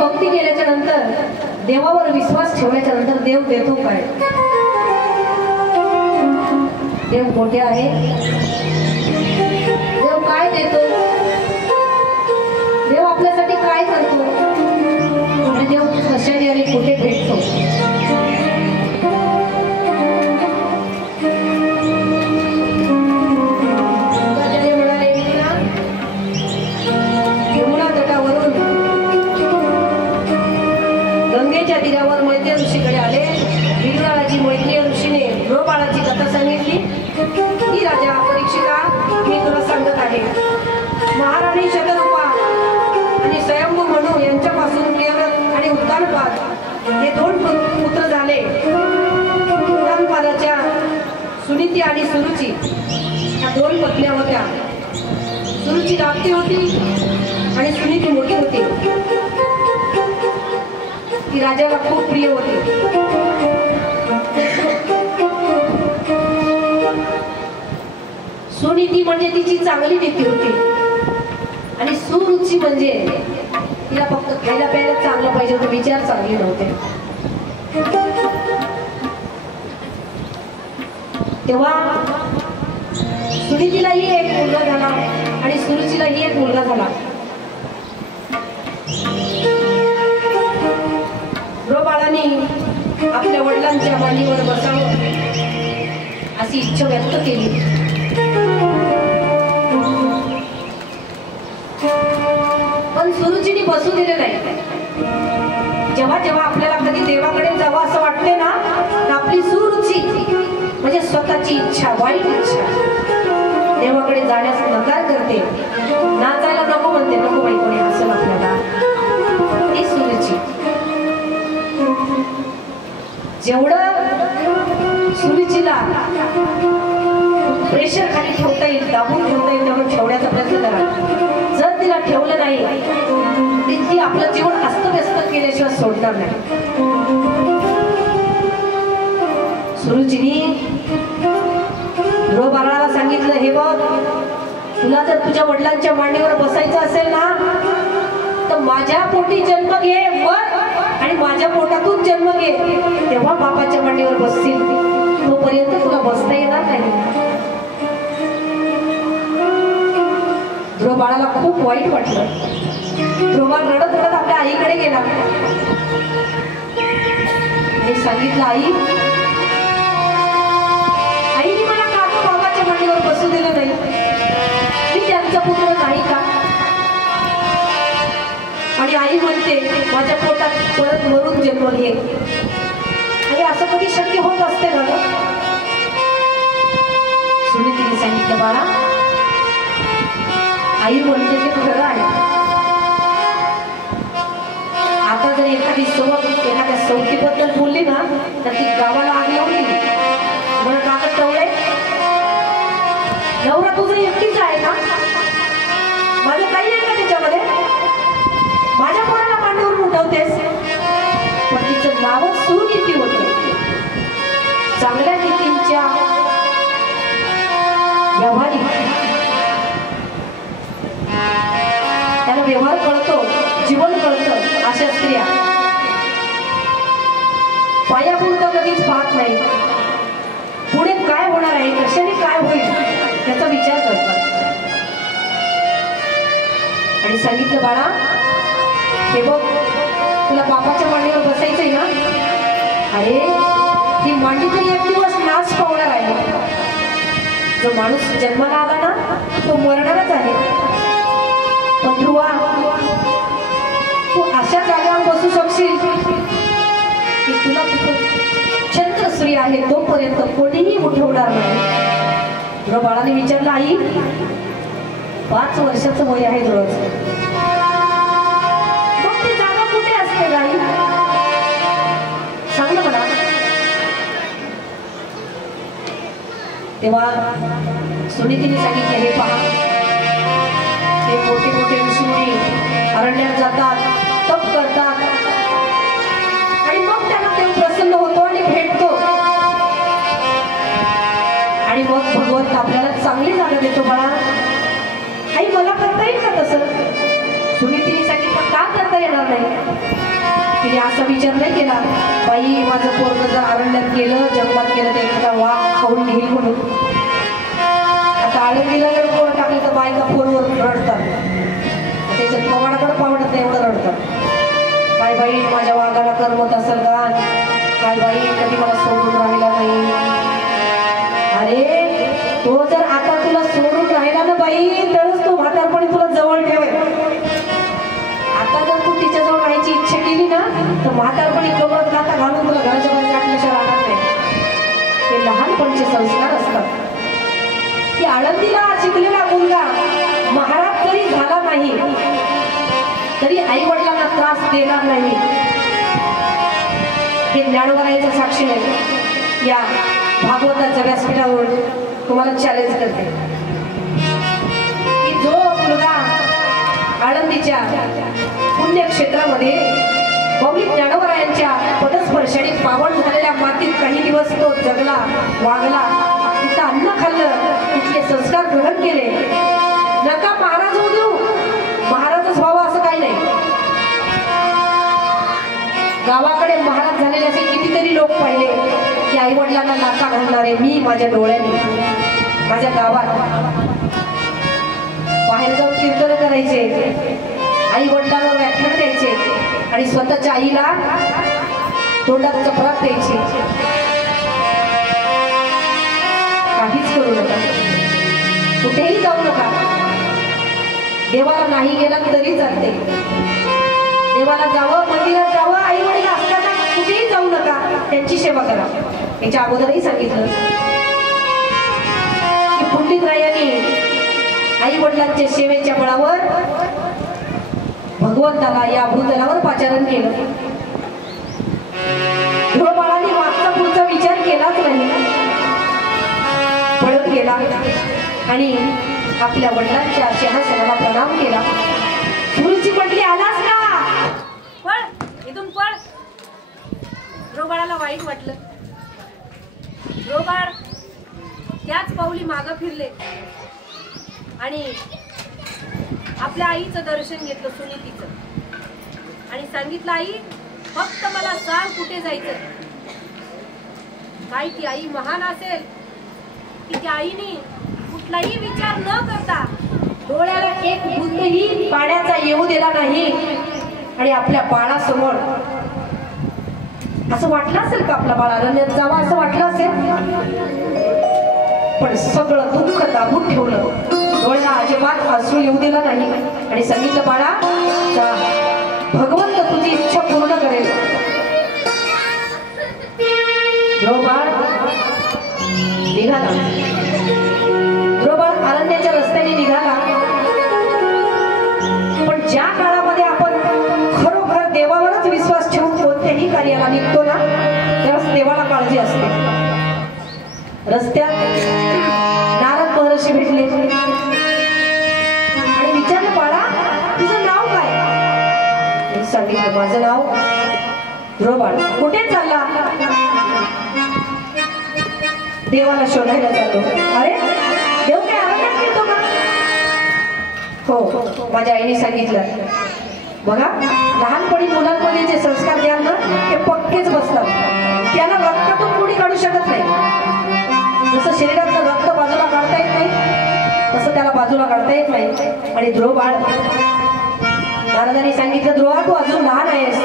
भक्ती केल्याच्या नंतर, देवावर विश्वास ठेवल्याच्या नंतर देव देतो काय? देव मोठे आहे. देव काय देतो? देव आपल्यासाठी काय करतो? म्हणजे देव कशाने आणि कुठे भेटतो? तीरावर मैत्रिय ऋषीकडे आले. गिरिराजाची मैत्रिय ऋषीने बाळाची कथा सांगितली की राजा परीक्षिता, मी तुला सांगत आहे, महाराणी शतरूपा आणि स्वयंभू म्हणू यांच्यापासून प्रियव्रत आणि उत्तानपाद हे दोन पुत्र झाले. उत्तानपादाच्या सुनीती आणि सुरुची ह्या दोन पत्न्या होत्या. सुरुची धाकटी होती आणि सुनीती मोठी होती. ती राजाला खूप प्रिय होती. सुनीती म्हणजे तिची चांगली नीती होती आणि सुरुची म्हणजे तिला फक्त खायला प्यायला चांगलं पाहिजे होतं, विचार चांगले नव्हते. तेव्हा सुनीतीलाही एक मुलगा झाला आणि सुरुचीलाही एक मुलगा झाला. बाळाने आपल्या वडिलांच्या मांडीवर बसावं अशी इच्छा व्यक्त केली. पण सुरुचीने बसू दिले नाही. जेव्हा जेव्हा आपल्याला कधी देवाकडे जावं असं वाटते ना, तर आपली सुरुची म्हणजे स्वतःची इच्छा, वाईट इच्छा देवाकडे जाण्यास नकार करते. नाचायला नको म्हणते, नको बाई कोणी असं आपल्याला. ती सुरुची जेवढं सुरुचीला प्रेशर खाली ठेवता येईल, दाबून ठेवता येईल तेवढं ठेवण्याचा प्रयत्न करा. जर तिला ठेवलं नाही, ती आपलं जीवन अस्तव्यस्त केल्याशिवाय सोडणार नाही. सुरुचीने बाळाला सांगितलं, हे बघ, तुला जर तुझ्या वडिलांच्या मांडीवर बसायचं असेल ना, तर माझ्या पोटी जन्म घे आणि माझ्या पोटातून जन्म घे, तेव्हा बापाच्या मांडीवर बसतील. तोपर्यंत तुला बसता येणार नाही. ध्रुव बाळाला खूप वाईट वाटलं. ध्रुव रडत रडत आपल्या आईकडे गेला आणि सांगितलं, आईने मला का बाबाच्या मांडीवर बसू दिलं नाही? मी त्यांचा पुत्र नाही का? आणि आई म्हणते, माझ्या पोटात परत मरून जन्म घे. आणि असं कधी शक्य होत असते ना? सुनीतीने सांगितलं, बाळा, आई म्हणते ते खरं आहे. आता जर एखादी सोबत एखाद्या सौतीबद्दल बोलली ना, तर ती गावाला आग लावली. मला कागद टवळे, नवरा तुझं एकटीच आहे का? माझं काही आहे का त्याच्यामध्ये? माझ्या पोराला मांडीवर उठवतेस. पण तिचं नावच सुनीती होतं. चांगल्या नीतींच्या व्यवहारिक, त्याला व्यवहार कळतो, जीवन कळतं. अशा स्त्रिया पायापुरतं कधीच पाहत नाही, पुढे काय होणार आहे, कशाने काय होईल त्याचा विचार करतात. आणि सांगितलं, बाळा, हे बघ, तुला बापाच्या मांडीवर बसायचंय ना? अरे, ती मांडी तरी एक दिवस नाच पावणार आहे. जो माणूस जन्माला आला ना, तो मरणारच आहे. पण ध्रुवा, तू अशा जागेवर बसू शकशील की तुला तिथं चंद्रश्री आहे तोपर्यंत कोणीही उठवणार नाही. ध्रुव बाळाने विचारलं, आई, 5 वर्षाचं वय आहे ध्रुवाचं, मग ती जागा कुठे असते आई? सांग ना मला. तेव्हा सुनीतीने सांगितले, हे पहा, हे मोठे मोठे ऋषीमुनी अरण्यात जातात, तप करतात आणि मग त्यांना देव प्रसन्न होतो आणि भेटतो. आणि मग भगवंत आपल्याला चांगली जागा देतो. बाळा, आई, मला करता येईल का तसं? सुनीतीने सांगितलं, का करता येणार नाही. तिने असा विचार नाही केला बाई माझं पोरग जर अरण्यात गेलं जंगलात गेलं तर एखादा वाघ खाऊन नेईल म्हणून. आता आळंदीला जर पोर टाकले तर बायका पोरवर रडतात, त्याच्यात पवाडाकडे पावडत नाही एवढं रडतात. काय बाई माझ्या वाघाला करमत असेल का, काय बाई कधी मला सोडून राहिला नाही. अरे तो जर आता तुला सोडून राहिला ना बाई तरच तो म्हातारपणी तुला जवळ ठेवेल. आता जर तू तिच्याजवळ राहायची इच्छा केली ना तर म्हातारपणी कवरत लाथा घालून तुला घराच्या बाहेर टाकल्याशिवाय राहणार नाही. हे लहानपणचे संस्कार असतात. की आळंदीला शिकलेला मुलगा महाराज जरी झाला नाही तरी आई वडिलांना त्रास देणार नाही हे ज्ञानोबरायांच्या साक्षीने या भागवताच्या व्यासपीठावर तुम्हाला चॅलेंज करते की जो मुलगा आळंदीच्या पुण्यक्षेत्रामध्ये स्वामी ज्ञानोबरायांच्या पदस्पर्शाने पावन झालेल्या मातीत काही दिवस तो जगला वागला, तिथं अन्न खाल्लं, तिथले संस्कार ग्रहण केले. नका महाराज होऊ देऊ, महाराजच व्हावं असं काही नाही. गावाकडे महाराज झालेले असे कितीतरी लोक पाहिले की आई वडिलांना नाका घालणारे मी माझ्या डोळ्याने माझ्या गावात बाहेर जाऊन कीर्तन करायचे, आई वडिलांवर व्याख्यान द्यायचे आणि स्वतःच्या आईला तोंडात चपराक द्यायची. काहीच करू नका, कुठेही जाऊ नका. देवाला नाही गेला तरी चालते, देवाला जावं मंदिरात जावं, आई वडील असताना कुठेही जाऊ नका, त्यांची सेवा करा. याच्या अगोदरही सांगितलं की पंडितरायांनी आई वडिलांच्या सेवेच्या बळावर भगवंताला या भूतलावर पाचारण केलं. ध्रुवबाळांनी मागचा पुढचा विचार केलाच नाही, पळत गेला आणि आपल्या वडिलांच्या सिंहासनाला प्रणाम केला. गुरुजी म्हटली आलास का, पळ इथून पळ. ध्रुवबाळाला वाईट वाटलं. ध्रुवबाळ त्याच पाऊली मागं फिरले आणि आपल्या आईचं दर्शन घेतलं, सुनीतीचं, आणि सांगितलं आई फक्त मला सांग कुठे जायचं. काय ती आई महान असेल की त्या आईने कुठलाही विचार न करता डोळ्याला एक बुंदही पाण्याचा येऊ दिला नाही आणि आपल्या बाळासमोर असं वाटलं असेल का आपला बाळ अरण्यात जावं असं वाटलं असेल, पण सगळं दुःख दाबून ठेवलं, डोळ्याला अजिबात अश्रू येऊ दिला नाही आणि सांगितलं बाळा जा, भगवंत तुझी इच्छा पूर्ण करेल. ध्रुवबाळ निघाला. ध्रुवबाळ अरण्याच्या रस्त्याने निघाला. पण ज्या काळामध्ये आपण खरोखर देवावरच विश्वास ठेवून कोणत्याही कार्याला निघतो ना त्यावेळेस देवाला काळजी असते. रस्त्यात नारद महर्षी भेटले आणि विचारलं बाळा तुझं नाव काय. सांगितलं माझं नाव ध्रुवबाळ. कुठे चालला. देवाला शोधायला चाललो. अरे देव काय अरण्यात मिळतो का. हो माझ्या आईने सांगितलं बघा लहानपणी मुलांमध्ये जे संस्कार द्याल ना ते पक्केच बसतात. त्याला रक्तातून कोणी काढू शकत नाही. जसं शरीरातलं रक्त बाजूला काढता येत नाही तसं त्याला बाजूला काढता येत नाही. आणि ध्रुवबाळ नारदांनी सांगितलं ध्रुवा तू अजून लहान आहेस,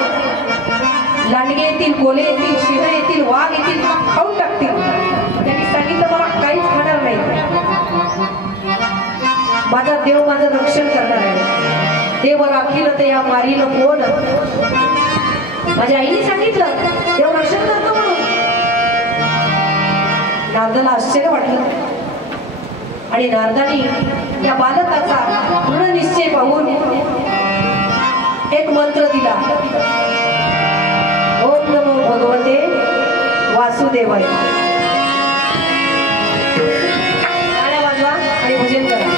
लांडगे येतील, कोले येतील, शिवे येतील, वाघ येतील, खाऊन टाकतील. त्यांनी सांगितलं मला काहीच खाणार नाही, माझा देव माझं रक्षण करणार आहे. देव राखील तर या मारील कोण. माझ्या आईने सांगितलं देव रक्षण करतो म्हणून. नारदाला आश्चर्य वाटलं आणि नारदांनी या बालकाचा दृढ निश्चय पाहून एक मंत्र दिला. ओम नमो भगवते वासुदेवाय. गाण्या वाजवा आणि भजन करा.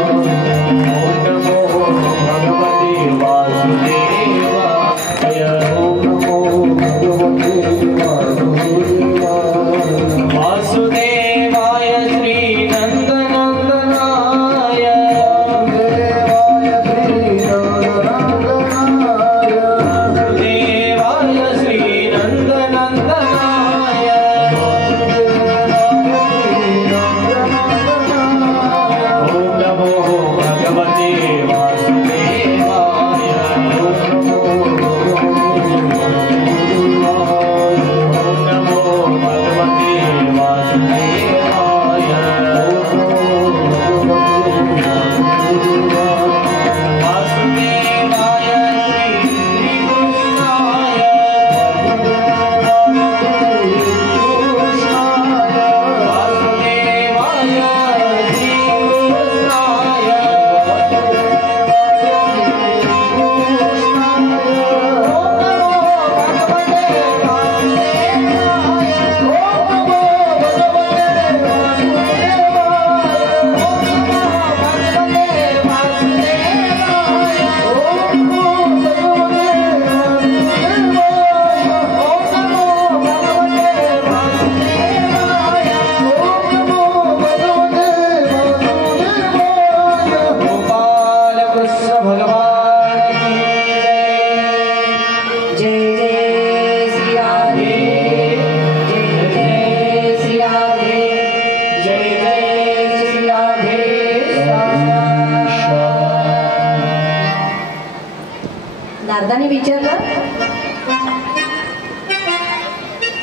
Oh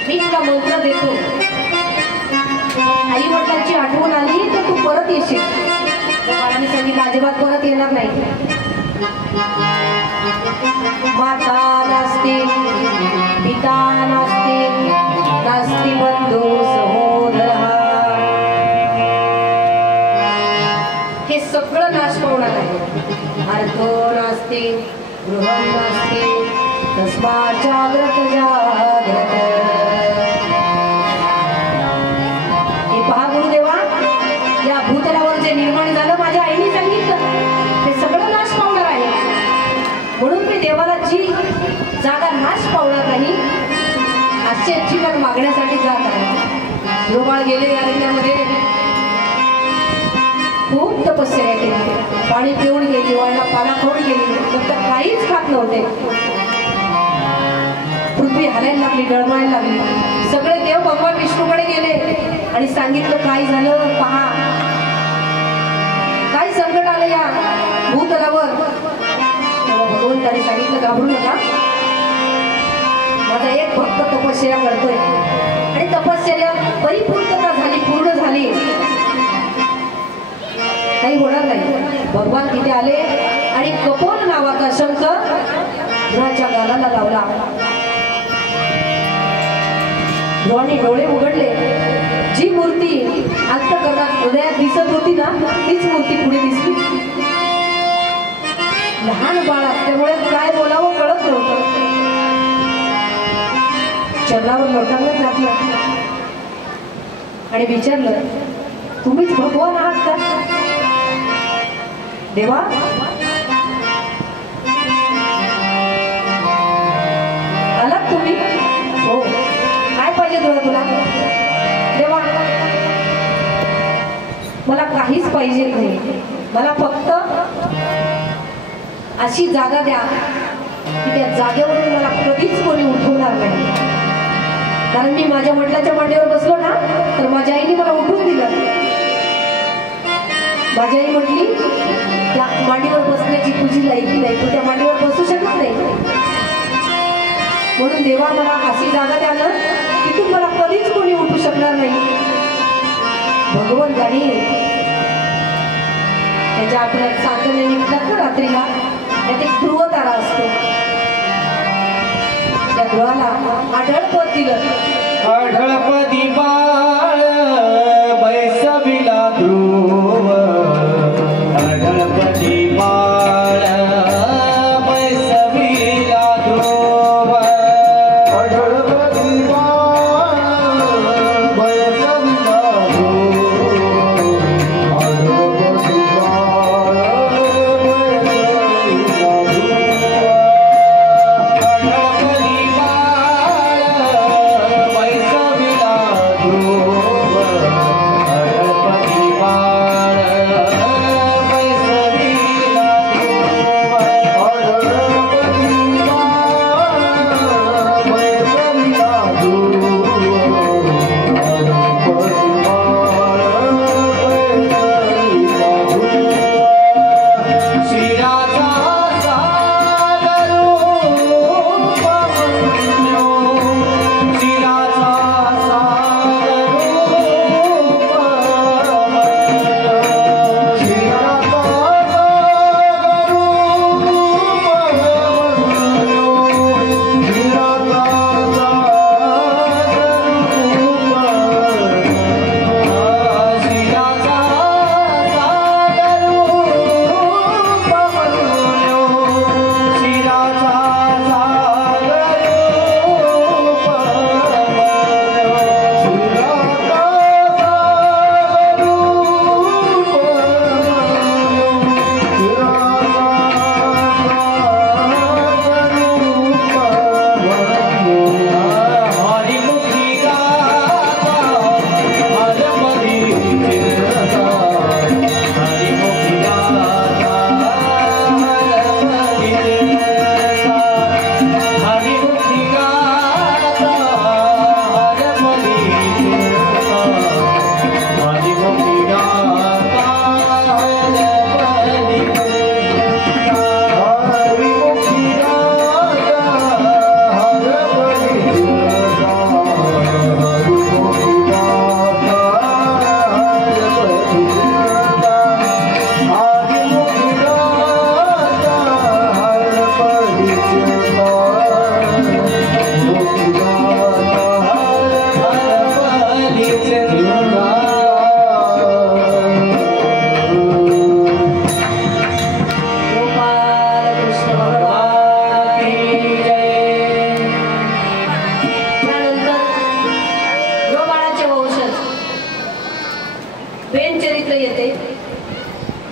मी तुला मंत्र देतो, आई वडिलांची आठवण आली तर तू परत येशील. बाळाने सांगितलं अजिबात परत येणार नाही. माता नास्ती पिता नास्ती नास्ती बंधू सहोदरा, हे सगळं नाश पावणार आहे. अर्थो नास्ती गृहं नास्ती तस्मात् जाग्रत जाग्रत. हे पहा गुरुदेवा, या भूतलावर जे निर्माण झालं माझ्या आईने सांगितलं ते सगळं नाश पावणार आहे. म्हणून मी देवाला जी जागा नाश पावणार नाही असे जीवन मागण्यासाठी जात आहे. ध्रुवाळ गेले अरण्यामध्ये, खूप तपस्या केली, पाणी पिऊन गेली, वाळला पाला खाऊन गेली, फक्त काहीच खात नव्हते. पृथ्वी हलायला लागली, डळमळायला लागली. सगळे देव भगवान विष्णूकडे गेले आणि सांगितलं काय झालं पहा, काय संकट आलं या भूतलावर. तेव्हा भगवंताने सांगितलं घाबरू नका, माझा एक भक्त तपश्चर्या करतोय आणि तपश्चर्या परिपूर्णता झाली, पूर्ण झाली, काही होणार नाही. भगवान तिथे आले आणि कपोल नावाचा शंख ध्रुवाच्या गालाला लावला. ध्रुवाने डोळे उघडले, जी मूर्ती अंतःकरणात हृदयात दिसत होती ना तीच मूर्ती पुढे दिसली. लहान बाळ असल्यामुळे काय बोलावं कळत नव्हतं. चरणावर लोटांवर टाकलं आणि विचारलं, तुम्हीच भगवान आहात का? देवा, आलात तुम्ही? हो. काय पाहिजे तुला? देवा, मला काहीच पाहिजे नाही, मला फक्त अशी जागा द्या की त्या जागेवरून मला कधीच कोणी उठवणार नाही. कारण मी माझ्या वडिलांच्या मांडीवर बसलो ना तर माझ्या आईने मला उठवून दिलं. माझी आई म्हटली त्या मांडीवर बसण्याची तुझी लायकी नाही, तू त्या मांडीवर बसू शकत नाही. म्हणून देवा मला अशी जागा द्या ना तिथून मला कधीच कोणी उठू शकणार नाही. भगवंतानी त्याच्या आपल्या चांदण्या निघतात ना रात्रीला, त्यात एक ध्रुव तारा असतो, त्या ध्रुवाला आढळपद दिलं. आढळपदी बाळ बैसविला ध्रुव, आढळपदी बाळ बैसविला ध्रुव, आढळपदी बाळ बैसविला ध्रुव, आढळपदी बाळ बैसविला ध्रुव, आढळपदी बाळ बैसविला ध्रुव.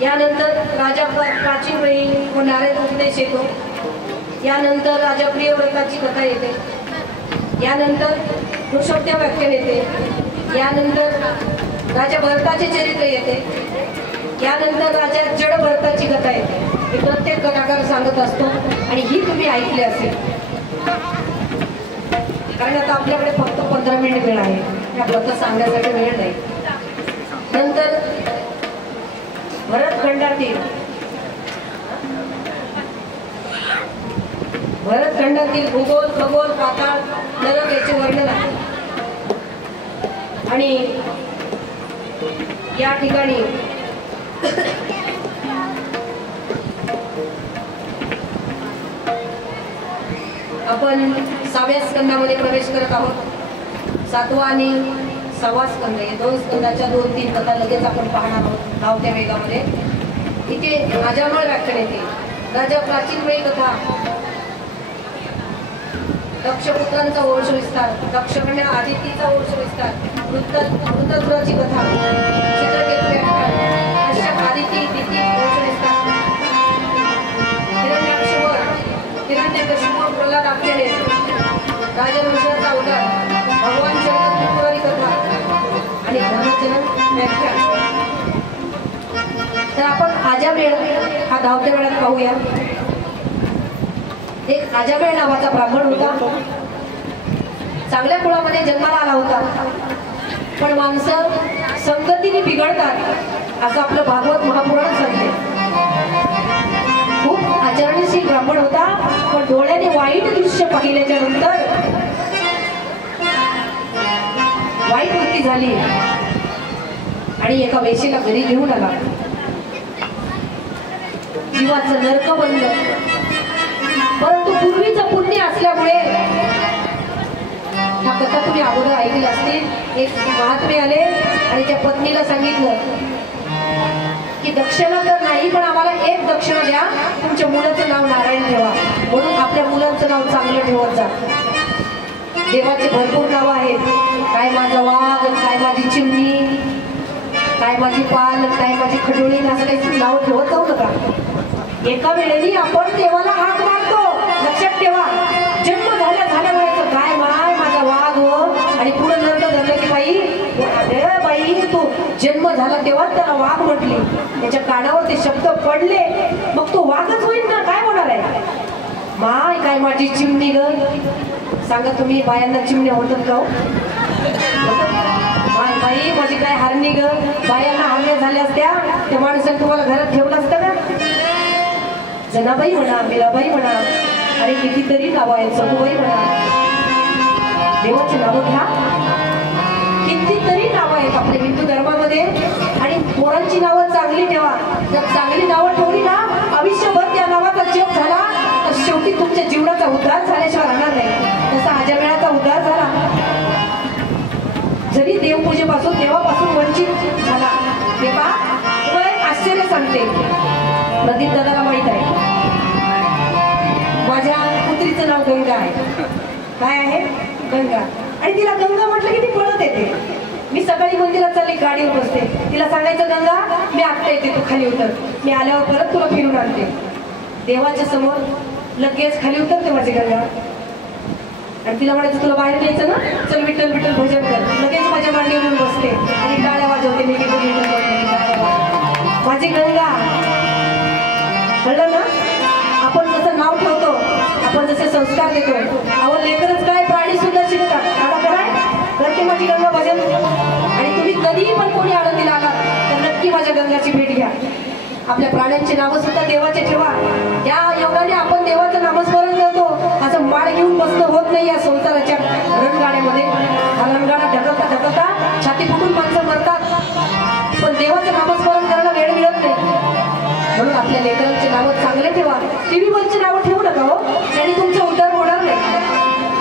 यानंतर राजा प्राचीन वेळी व नारायण उपदेश येतो. यानंतर राजा प्रियव्रताची कथा येते. यानंतर पुरुषोत्तम व्याख्यान येते. यानंतर राजा भरताचे चरित्र येते. यानंतर राजा जड भरताची कथा येते. हे प्रत्येक कथाकार सांगत असतो आणि ही तुम्ही ऐकली असेल. कारण आता आपल्याकडे फक्त 15 मिनिट वेळ आहे, या कथा सांगण्यासाठी वेळ नाही. नंतर भरतखंडातील भूगोल खगोल पाताळ नरक याचे वर्णन आहे. आणि या ठिकाणी आपण 6व्या स्कंदामध्ये प्रवेश करत आहोत. 7वा आणि 6वा स्कंद हे 2 स्कंदाच्या 2-3 कथा लगेच आपण पाहणार आहोत धावत्या वेगामध्ये. इथे अजामळ व्याख्यान येते. राजा प्राचीन वेळी कथा, दक्षपुत्रांचा वंश विस्तार, दक्षकन्या आदितीचा वंश विस्तार, वृत्तध्वजाची कथा, चित्रकेतू व्याख्यान, कश्यप आदिती दिती वंश विस्तार, हिरण्यकशिपू प्रल्हाद आख्याने, राजा नृसिंहाचा अवतार, भगवान शंकर कथा आणि धर्मचरण व्याख्यान. तर आपण आजामेळ हा धावत्या वेळात पाहूया. एक आजामेळ नावाचा ब्राह्मण होता. चांगल्या कुळामध्ये जन्माला आला होता, पण माणसं संगतीने बिघडतात असं आपलं भागवत महापुराण सांगते. खूप आचरणशील ब्राह्मण होता, पण डोळ्याने वाईट दृश्य पाहिल्याच्या नंतर वाईट वृत्ती झाली आणि एका वेशीला घरी घेऊन आला. जीवाचं नरक बनलं. परंतु पूर्वीचं पुण्य असल्यामुळे हा कथा तुम्ही अगोदर ऐकली असतील. एक महात्मे आले आणि त्या पत्नीला सांगितलं की दक्षिणा तर नाही, पण आम्हाला एक दक्षिणा द्या, तुमच्या मुलाचं नाव नारायण ठेवा, म्हणून आपल्या मुलांचं नाव चांगलं ठेवत जा. देवाचे भरपूर नाव आहेत. काय माझा वाघ, काय माझी चिमणी, काय माझी पाल, काय माझी खडोळी, असं काही नाव ठेवत जाऊ नका. एका वेळेने आपण देवाला हाक मारतो. लक्षात ठेवा, जन्म झाल्या म्हणायचं काय माय माझा वाघ हो, आणि पुढे नंतर झालं की बाई तो जन्म झाला तेव्हा त्याला वाघ म्हटली. त्याच्या कानावर ते शब्द पडले, मग तो वाघच होईल ना. काय होणार आहे? माय काय माझी चिमणी ग. सांगा तुम्ही, बायांना चिमण्या होतात का? माय बाई माझी काय हरणी ग. बायांना हरण्या झाल्या असत्या त्या माणसाने तुम्हाला घरात ठेवलं असतं का? जनाबाई म्हणा, मीराबाई म्हणा, अरे कितीतरी नावं आहेत. सगुबाई म्हणा, देवाची नावं घ्या. कितीतरी नावं आहेत आपल्या हिंदू धर्मामध्ये. आणि पोरांची नावं चांगली ठेवा. जर चांगली नावं ठेवली ना, आयुष्यभर त्या नावाचा जप झाला तर शेवटी तुमच्या जीवनाचा उद्धार झाल्याशिवाय राहणार नाही. तसा आजामेळाचा उद्धार झाला. जरी देवपूजेपासून देवापासून वंचित झाला तेव्हा आश्चर्य सांगते. प्रदीप दादाला माहित आहे माझ्या पुत्रीचं नाव गंगा आहे. काय आहे? गंगा. आणि तिला गंगा म्हटलं की ती पळत येते. मी सकाळी मंदिरात चालली, गाडीवर बसते, तिला सांगायचं गंगा मी आत्ता येते, तू खाली उतर, मी आल्यावर परत तुला फिरून आणते. देवाच्या समोर लगेच खाली उतरते माझी गंगा. आणि तिला म्हणायचं तुला बाहेर न्यायचं ना, चल विठ्ठल विठ्ठल भजन कर. लगेच माझ्या मांडीवर येऊन बसते आणि टाळ्या वाजवते. मी माझी गंगा. कळलं ना? आपण जसं नाव ठेवतो, आपण जसे संस्कार देतो, अहो लेकरच काय प्राणी सुद्धा शिकतात. आता काय करते माझी गंगा भजन. आणि तुम्ही कधीही पण कोणी आनंदीला आलात तर नक्की माझ्या गंगाची भेट घ्या. आपल्या प्राण्यांची नावं सुद्धा देवाचे ठेवा. या योगाने आपण देवाचं नामस्मरण करतो. असं माळ घेऊन बसणं होत नाही या संसाराच्या रणगाड्यामध्ये. हा रणगाडा ढकलता ढकलता छाती फुटून माणसं मरतात, पण देवाचं नामस्मरण करायला वेळ मिळत नाही. म्हणून आपल्या लेकरांची नावं चांगले ठेवा. टीव्हीवरची नावं ठेवू नका हो, आणि तुमचं उद्धार होणार नाही,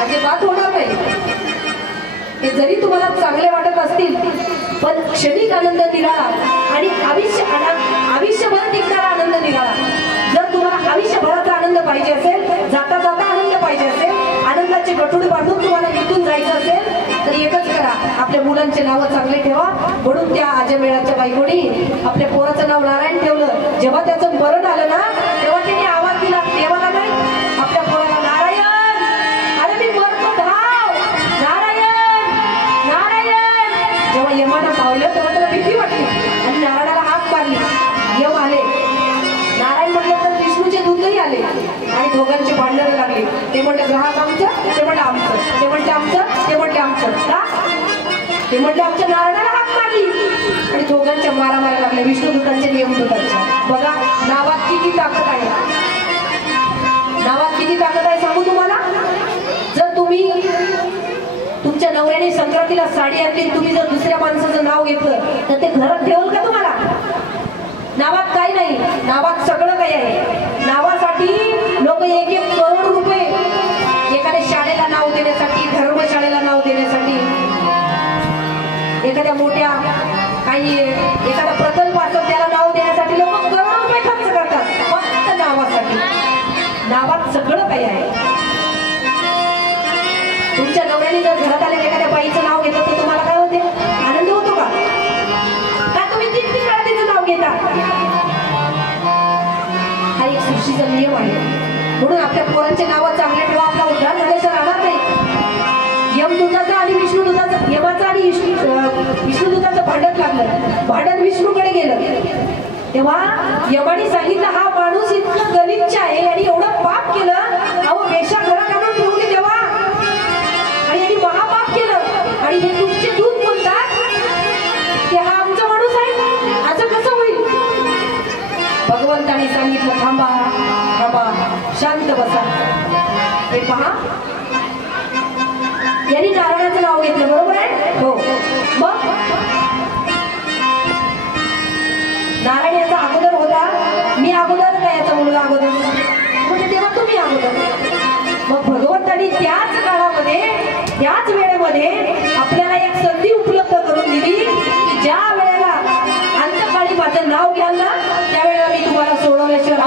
अजिबात होणार नाही. हे जरी तुम्हाला चांगले वाटत असतील, पण क्षणिक आनंद निराळा आणि आयुष्यभर टिकणारा आनंद निराळा. जर तुम्हाला आयुष्यभराचा आनंद पाहिजे असेल, जाता जाता आनंद पाहिजे असेल, आनंदाचे गठुडे बांधून तुम्हाला इथून जायचं असेल, तर एकच करा, आपल्या मुलांचे नाव चांगले ठेवा म्हणून त्या आजमेळाच्या बायकोनी आपल्या पोराचं नाव नारायण ठेवलं. जेव्हा त्याचं मरण आलं ना तेव्हा त्यांनी आवाज दिला देवाला नाही आपल्या पोराला, नारायण अरे मी मरतो धाव, नारायण नारायण. जेव्हा यमानं पावलं तेव्हा त्याला भीती वाटली आणि नारायणाला हाक मारली. यम आले, नारायण म्हटलं तर विष्णूचे दूतही आले आणि दोघांचे भांडण लागले. ते म्हणले ग्राहक आमचं, ते म्हणलं आमचं, ते म्हणले आमचं, ते म्हणले आमचं. का ते म्हणले आमच्या नारायणाला हाक मारली आणि दोघांच्या मारामाऱ्या लागल्या विष्णुदूतांच्या यमदूतांच्या. बघा नावात किती ताकद आहे, नावात किती ताकद आहे सांगू तुम्हाला. जर तुम्ही तुमच्या नवऱ्याने संक्रांतीला साडी आणली, तुम्ही जर दुसऱ्या माणसाचं नाव घेतलं तर ते घरात ठेवल का तुम्हाला? नावात काही नाही, नावात सगळं काही आहे. नावासाठी लोक 1-1 करोड रुपये एखाद्या शाळेला नाव देण्यासाठी, धर्मशाळेला नाव देण्यासाठी, एखाद्या मोठ्या काही एखादा प्रकल्प असेल त्याला नाव देण्यासाठी लोक करोड रुपये खर्च करतात फक्त नावासाठी. नावात सगळं काही आहे. तुमच्या नवऱ्याने जर घरात आले एखाद्या बाईचं नाव घेतलं तर तुम्हाला काय होते? आनंद होतो का? का तुम्ही 3-3 वेळा तिचं नाव घेता? हा एक सृष्टीचा नियम आहे. म्हणून आपल्या पोरांचे नाव चांगले ठेवा, आपला उद्धार झाल्याशिवाय राहणार नाही. यमदूताचं आणि विष्णुदूताचं, यमाचं आणि विष्णुदूताचं भांडण लागलं. भांडण विष्णूकडे गेलं तेव्हा यमाने सांगितलं हा माणूस इतका गलिच्छ आहे आणि एवढं पाप केलं, अहो वेश्या घरात आणून ठेवली तेव्हा आणि यांनी महापाप केलं आणि हे तुमचे दूत म्हणतात की हा आमचा माणूस आहे, असं कसं होईल? भगवंताने सांगितलं थांबा थांबा, शांत बसा. हे पहा यांनी नारायणाचं नाव घेतलं, बरोबर आहे? हो. मग नारायण याचा अगोदर होता, मी अगोदर का याचा मुलगा अगोदर? म्हणजे तेव्हा तुम्ही अगोदर. मग भगवंतानी त्याच काळामध्ये त्याच वेळेमध्ये आपल्याला एक संधी उपलब्ध करून दिली की ज्या वेळेला अंतकाळी माझं नाव घ्याल ना त्यावेळेला मी तुम्हाला सोडवल्याशिवाय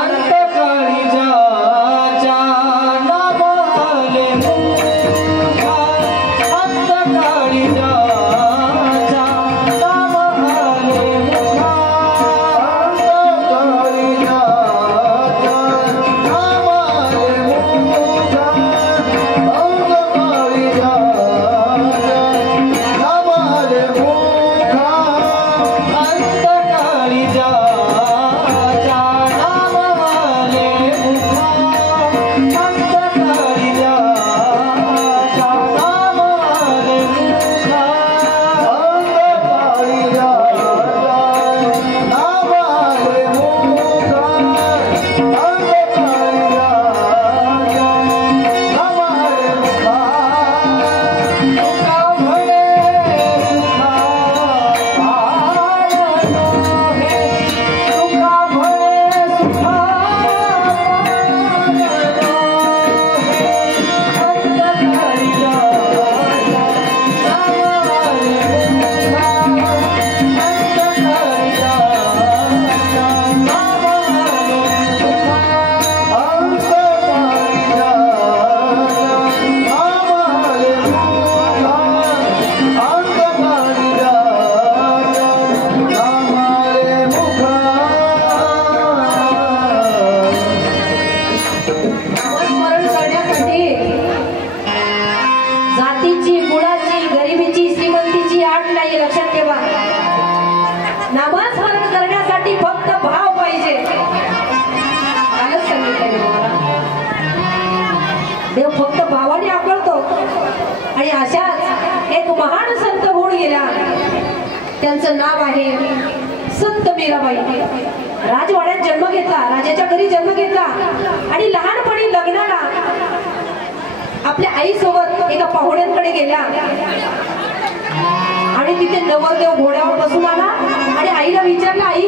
देव फक्त भावाने आकळतो. आणि अशाच एक महान संत होऊन गेला, त्यांचं नाव आहे संत मीराबाई. राजवाड्यात जन्म घेतला, राजाच्या घरी जन्म घेतला आणि लहानपणी लग्नाला आपल्या आईसोबत एका पाहुण्यांकडे गेल्या आणि तिथे नवरदेव घोड्यावर बसून आला आणि आईला विचारलं, आई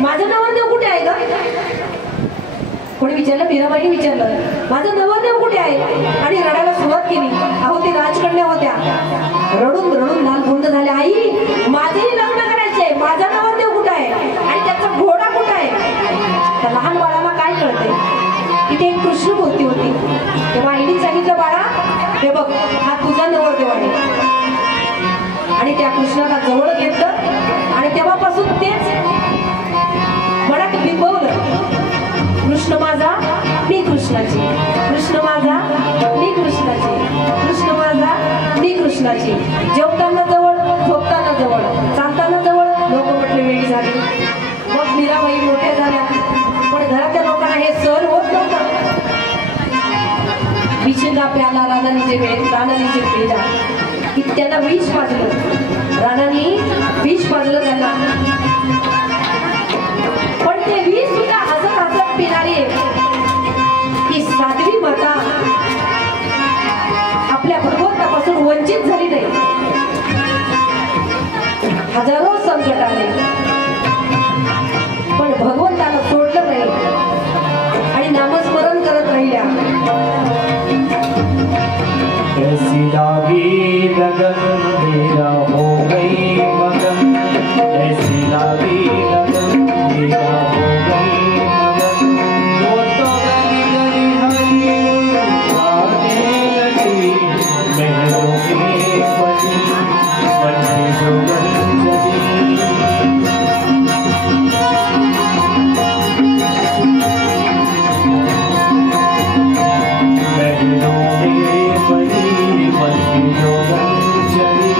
माझं नवरदेव कुठे आहे का? कोणी विचारलं? मीराबाईने विचारलं, माझं नवरदेव कुठे आहे? आणि रडायला सुरुवात केली. अहो ते राजकन्या होत्या, रडून रडून लाल बुंद झाल्या. आई माझंही लग्न करायचंय, माझा नवरदेव कुठे आहे आणि त्याचा घोडा कुठे आहे? त्या लहान बाळाला काय कळतंय? तिथे एक कृष्ण मूर्ती होती. तेव्हा आईने सांगितलं, बाळा हे बघ, हा तुझा नवरदेव आहे. आणि त्या कृष्णाला जवळ घेतलं आणि तेव्हापासून तेच मनात बिंबवलं. कृष्ण माझा मी कृष्णाची, कृष्ण माझा मी कृष्णाची, कृष्ण माझा मी कृष्णाची. जेवताना जवळ, झोपताना जवळ, चालताना जवळ. लोक म्हटले वेळी झाली. मग मीराबाई मोठ्या झाल्या, पण घरातल्या लोकांना हे सहन होत नव्हतं. विषेला प्याला रानानीचे पेजा की त्यांना विष पाजलं, रानानी विष पाजलं त्यांना. पण ते विष सुद्धा हसत हसत पिणारी ही साध्वी माता आपल्या भगवंतापासून वंचित झाली नाही. हजारो संकट आले पण भगवंताला सोडलं नाही आणि नामस्मरण करत राहिल्या. ऐसी लागी लगन मेरा हो गई मगन, ऐसी लागी लगन मेरा हो गई मगन. वो तो गली गली हरी गाने लगी, महलों के पति बन जो बंजरी. महलों में परी बन जो बंजरी.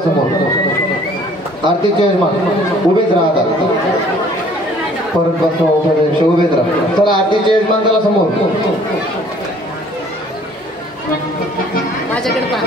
चला समोर. आरतीचे यजमान उभेच राहतात. परत बसवा उभे उभेच राहा. चला आरतीचे यजमान चला समोर. माझ्याकडे पहा.